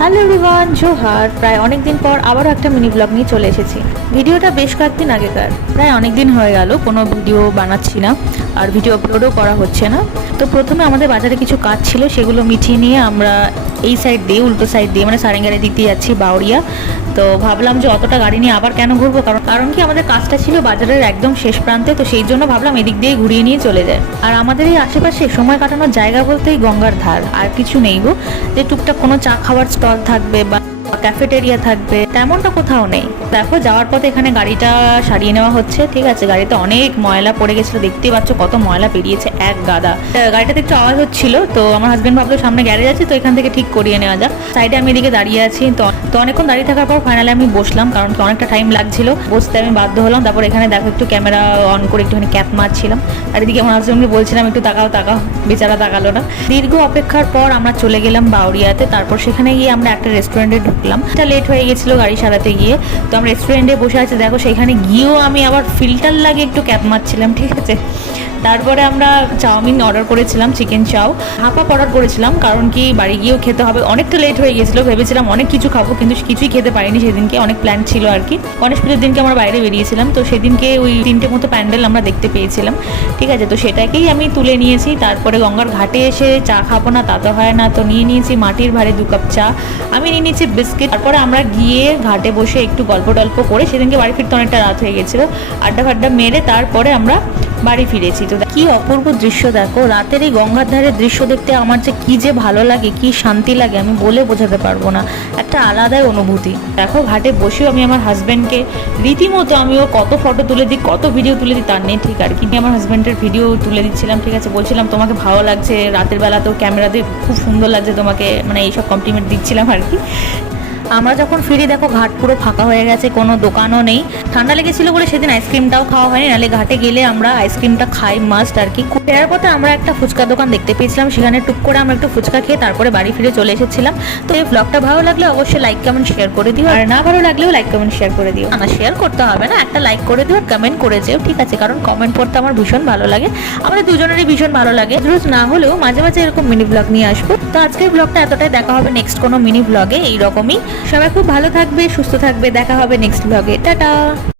Hello everyone, Johar. প্রায় অনেক দিন পর আবারও একটা মিনি ব্লগ নিয়ে চলে এসেছি। ভিডিওটা বেশ কয়েকদিন আগেকার, প্রায় অনেক দিন হয়ে গেল কোনো ভিডিও বানাচ্ছি না, আর ভিডিও আপলোডও করা হচ্ছে না। তো প্রথমে আমাদের বাজারে কিছু কাজ ছিল, সেগুলো মিটিয়ে নিয়ে আমরা এই সাইড দিয়ে, উল্টো সাইড দিয়ে মানে সারেঙ্গারে দিতে যাচ্ছি, বাউরিয়া। তো ভাবলাম যে অতটা গাড়ি নিয়ে আবার কেন ঘুরবো, কারণ কি আমাদের কাজটা ছিল বাজারের একদম শেষ প্রান্তে, তো সেই জন্য ভাবলাম এদিক দিয়ে ঘুরিয়ে নিয়ে চলে যায়। আর আমাদের এই আশেপাশে সময় কাটানোর জায়গা বলতেই গঙ্গার ধার, আর কিছু নেই গো। যে টুকটাক কোনো চা খাওয়ার স্টল থাকবে বা ক্যাফেটেরিয়া থাকবে, তেমনটা কোথাও নেই। দেখো যাওয়ার পথে এখানে গাড়িটা সারিয়ে নেওয়া হচ্ছে, ঠিক আছে। গাড়িতে অনেক ময়লা পড়ে গেছিলো, দেখতেই পাচ্ছ কত ময়লা পেরিয়েছে এক গাদা। গাড়িটাতে একটু আওয়াজ হচ্ছিল, তো আমার হাজবেন্ড ভাবলো সামনে গ্যারেজ আছে, তো এখান থেকে ঠিক করিয়ে নেওয়া যাক। সাইডে আমি এদিকে দাঁড়িয়ে আছি, তো অনেকক্ষণ দাঁড়িয়ে থাকার পর ফাইনালি আমি বসলাম, কারণ কি অনেকটা টাইম লাগছিল, বসতে আমি বাধ্য হলাম। তারপর এখানে দেখো একটু ক্যামেরা অন করে একটুখানি ক্যাপ মারছিলাম, আর এদিকে আমার হাজবেন্ডকে বলছিলাম একটু তাকাও তাকাও, বেচারা তাকালো না। দীর্ঘ অপেক্ষার পর আমরা চলে গেলাম বাউরিয়াতে। তারপর সেখানে গিয়ে আমরা একটা রেস্টুরেন্টে ঢুকলাম। এটা লেট হয়ে গেছিলো গাড়ি সারাতে গিয়ে, তো আমরা রেস্টুরেন্টে বসে আছি। দেখো সেখানে গিয়েও আমি আবার ফিল্টার লাগিয়ে একটু ক্যাপ মারছিলাম, ঠিক আছে। তারপরে আমরা চাউমিন অর্ডার করেছিলাম, চিকেন চাও হাফ আপ অর্ডার করেছিলাম, কারণ কি বাড়ি গিয়েও খেতে হবে। অনেকটা লেট হয়ে গেছিলো, ভেবেছিলাম অনেক কিছু খাবো, কিন্তু কিছুই খেতে পারিনি সেদিনকে। অনেক প্ল্যান ছিল আর কি। গণেশ পুজোর দিনকে আমরা বাইরে বেরিয়েছিলাম, তো সেদিনকে ওই 3টে মতো প্যান্ডেল আমরা দেখতে পেয়েছিলাম, ঠিক আছে। তো সেটাকেই আমি তুলে নিয়েছি। তারপরে গঙ্গার ঘাটে এসে চা খাবো না তা তো হয় না, তো নিয়ে নিয়েছি মাটির ভারে 2 কাপ চা, আমি নিয়ে নিয়েছি বিস্কিট। তারপরে আমরা গিয়ে ঘাটে বসে একটু গল্প টল্প করে, সেদিনকে বাড়ি ফিরতে অনেকটা রাত হয়ে গেছিলো, আড্ডা ফাড্ডা মেরে তারপরে আমরা বাড়ি ফিরেছি। তো কি অপূর্ব দৃশ্য দেখো, রাতের এই গঙ্গার ধারের দৃশ্য দেখতে আমার যে কি যে ভালো লাগে, কি শান্তি লাগে, আমি বলে বোঝাতে পারবো না। একটা আলাদাই অনুভূতি। দেখো ঘাটে বসেও আমি আমার হাজব্যান্ডকে রীতিমতো আমিও কত ফটো তুলে দিই, কত ভিডিও তুলে দিই তার নেই ঠিক। আর কি আমার হাজব্যান্ডের ভিডিও তুলে দিচ্ছিলাম, ঠিক আছে। বলছিলাম তোমাকে ভালো লাগছে রাতের বেলাতেও, ক্যামেরাতে খুব সুন্দর লাগছে তোমাকে, মানে এইসব কমপ্লিমেন্ট দিচ্ছিলাম আর কি। আমরা যখন ফিরি দেখো ঘাট পুরো ফাঁকা হয়ে গেছে, কোনো দোকানও নেই। ঠান্ডা লেগেছিল বলে সেদিন আইসক্রিমটাও খাওয়া হয়নি, নাহলে ঘাটে গেলে আমরা আইসক্রিমটা খাই মাস্ট আর কি। ফেরার পথে আমরা একটা ফুচকা দোকান দেখতে পেয়েছিলাম, সেখানে টুক করে আমরা একটু ফুচকা খেয়ে তারপরে বাড়ি ফিরে চলে এসেছিলাম। তো এই ব্লগটা ভালো লাগলে অবশ্যই লাইক কমেন্ট শেয়ার করে দিও, আর না ভালো লাগলেও লাইক কমেন্ট শেয়ার করে দিও। না শেয়ার করতে হবে না, একটা লাইক করে দিও আর কমেন্ট করে যেও, ঠিক আছে। কারণ কমেন্ট পড়তে আমার ভীষণ ভালো লাগে, আমাদের দুজনেরই ভীষণ ভালো লাগে। রোজ না হলেও মাঝে মাঝে এরকম মিনি ব্লগ নিয়ে আসবো। তো আজকের ব্লগটা এতটাই, দেখা হবে নেক্সট কোনো মিনি ব্লগে এইরকমই। সবাই খুব ভালো থাকবে, সুস্থ থাকবে, দেখা হবে নেক্সট ব্লগে। টাটা।